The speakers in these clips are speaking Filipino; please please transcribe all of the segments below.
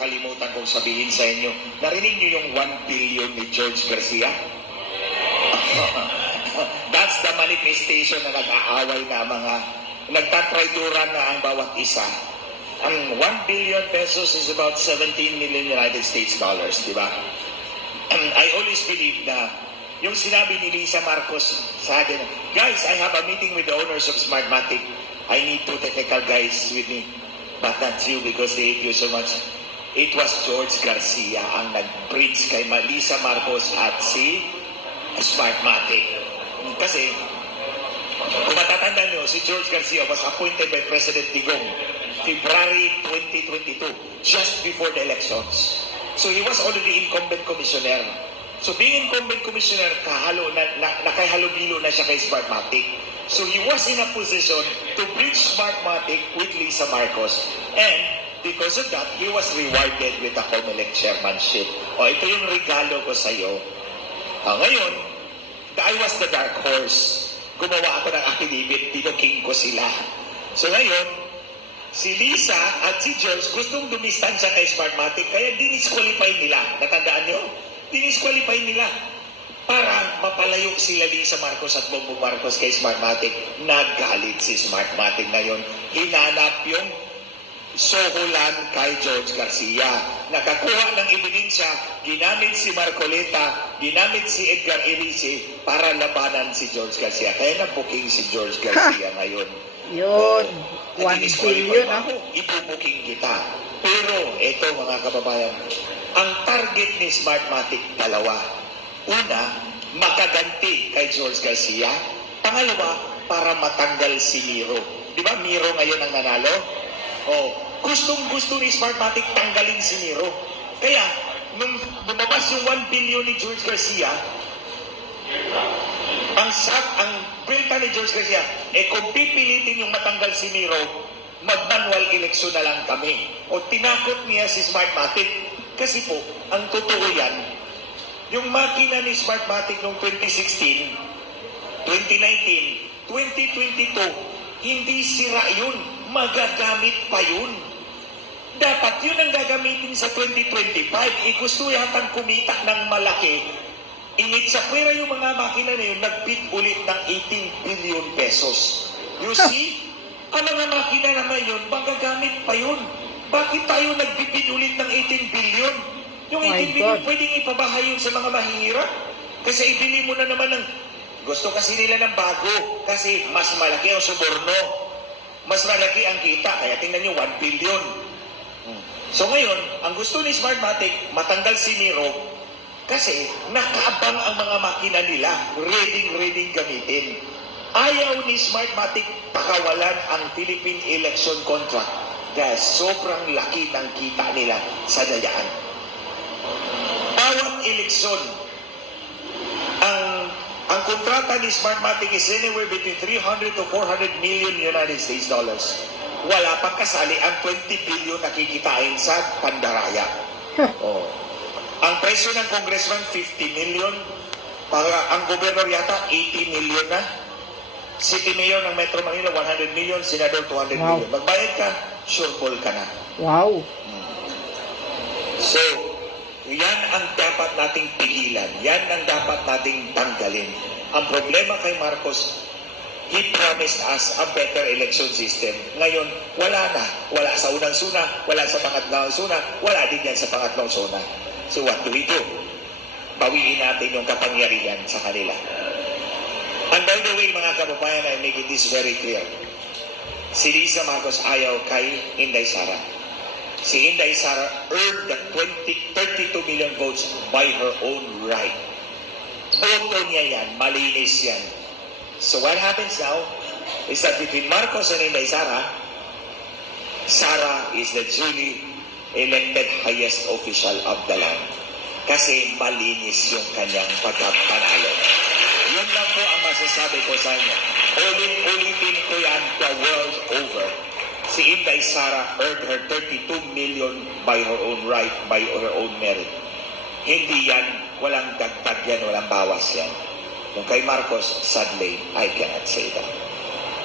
nakalimutan kong sabihin sa inyo. Narinig niyo yung 1 billion ni George Garcia? That's the manifestation na nag-aaway na mga nagtatrayduran na ang bawat isa. Ang 1 billion pesos is about 17 million United States dollars, di ba? I always believe na yung sinabi ni Lisa Marcos sa akin, guys, I have a meeting with the owners of Smartmatic. I need 2 technical guys with me. But that's you because they hate you so much. It was George Garcia ang nag-bridge kay Lisa Marcos at si Smartmatic. Kasi, kung matatanda nyo, si George Garcia was appointed by President Digong February 2022, just before the elections. So he was already incumbent commissioner. So being incumbent commissioner, nakahalo-bilo na siya kay Smartmatic. So he was in a position to bridge Smartmatic with Lisa Marcos. And because of that, he was rewarded with the COMELEC chairmanship. O ito yung regalo ko sa iyo. Ngayon, I was the dark horse. Gumawa ako ng affidavit, tinuking ko sila. So ngayon, si Lisa at si George gustong dumistansya kay Smartmatic, kaya dinisqualify nila. Natandaan nyo? Dinisqualify nila para mapalayo sila Lisa Marcos at Bongbong Marcos kay Smartmatic. Nagalit si Smartmatic ngayon. Hinanap yung sohulan kay George Garcia. Nakakuha ng ebidensya, ginamit si Marcoleta, ginamit si Edgar Erice para labanan si George Garcia. Kaya nabuking si George Garcia ngayon. Yun, 1 billion ako. Ibubuking kita. Pero ito mga kababayan, ang target ni Smartmatic dalawa. Una, makaganti kay George Garcia. Pangalawa, para matanggal si Miro. Di ba Miro ngayon ang nanalo? Gustong-gusto ni Smartmatic tanggalin si Miro. Kaya, nung lumabas yung 1 billion ni George Garcia, ang kwenta ni George Garcia, kung pipilitin yung matanggal si Miro, mag-manual election na lang kami. O tinakot niya si Smartmatic. Kasi po, ang totoo yan, yung makina ni Smartmatic noong 2016, 2019, 2022, hindi sira yun. Magagamit pa yun. Dapat yun ang gagamitin sa 2025. Gusto yatang kumita ng malaki. Ingit sa pwera yung mga makina na yun, nag-bid ulit ng 18 billion pesos. You see? Ang mga makina naman yun, magagamit pa yun. Bakit tayo nag-bid ulit ng 18 billion? Yung 18 billion, pwedeng ipabahay yun sa mga mahihirap. Kasi ibili mo na naman ng... Gusto kasi nila ng bago. Kasi mas malaki ang suborno. Mas malaki ang kita. Kaya tingnan nyo, 1 billion. So ngayon, ang gusto ni Smartmatic, matanggal si Miro. Kasi nakaabang ang mga makina nila. Ready gamitin. Ayaw ni Smartmatic pakawalan ang Philippine Election Contract. Dahil sobrang laki ng kita nila sa dayaan. Bawat eleksyon, ang kontrata ni Smartmatic is anywhere between 300 to 400 million United States dollars. Wala pang kasali ang 20 billion na kikitain sa Pandaraya. Ang presyo ng congressman, 50 million. Para ang gobernador yata, 80 million na. City Mayor ng Metro Manila, 100 million. Senador, 200 million. Magbayad ka, sure ball ka na. Wow. So, yan ang dapat nating pigilan. Yan ang dapat nating tanggalin. Ang problema kay Marcos, he promised us a better election system. Ngayon, wala na. Wala sa unang suna, wala sa pangatlong suna, wala din yan sa pangatlong suna. So what do we do? Bawiin natin yung kapangyarihan sa kanila. And by the way, mga kababayan, I make this very clear. Si Lisa Marcos ayaw kay Inday Sara. Si Inday Sara earned the 32 million votes by her own right. Boto niya yan, malinis yan. So what happens now is that between Marcos and Inday Sara, Sara is the duly elected highest official of the land. Kasi malinis yung kanyang pagkapanalo. Yun lang po ang masasabi ko sa inyo. Ulitin ko yan the world over. Si Inday Sara earned her 32 million by her own right, by her own merit. Hindi yan, walang dagdag yan, walang bawas yan. Kung kay Marcos, sadly, I cannot say that.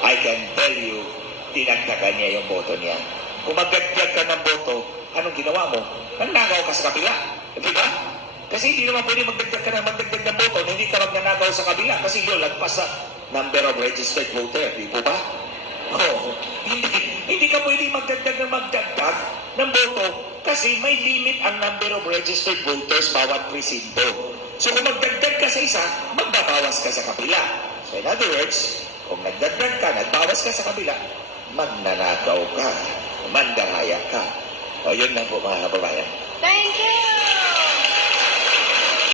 I can tell you, tinagdagan niya yung boto niya. Kung magdagdag ka ng boto, anong ginawa mo? Nagnagaw ka sa kabila. Di ba? Kasi hindi naman pwede magdagdag ka ng boto na hindi ka magnanagaw sa kabila kasi yun, lagpas sa number of registered voter. Di po ba? Oh, hindi ka pwede magdagdag ng boto kasi may limit ang number of registered voters bawat presinto. So kung magdagdag ka sa isa, magbabawas ka sa kabila. So in other words, kung nagdagdag ka, nagbawas ka sa kabila, magnanakaw ka, mandaraya ka. O yun lang po mga kababayan. Thank you!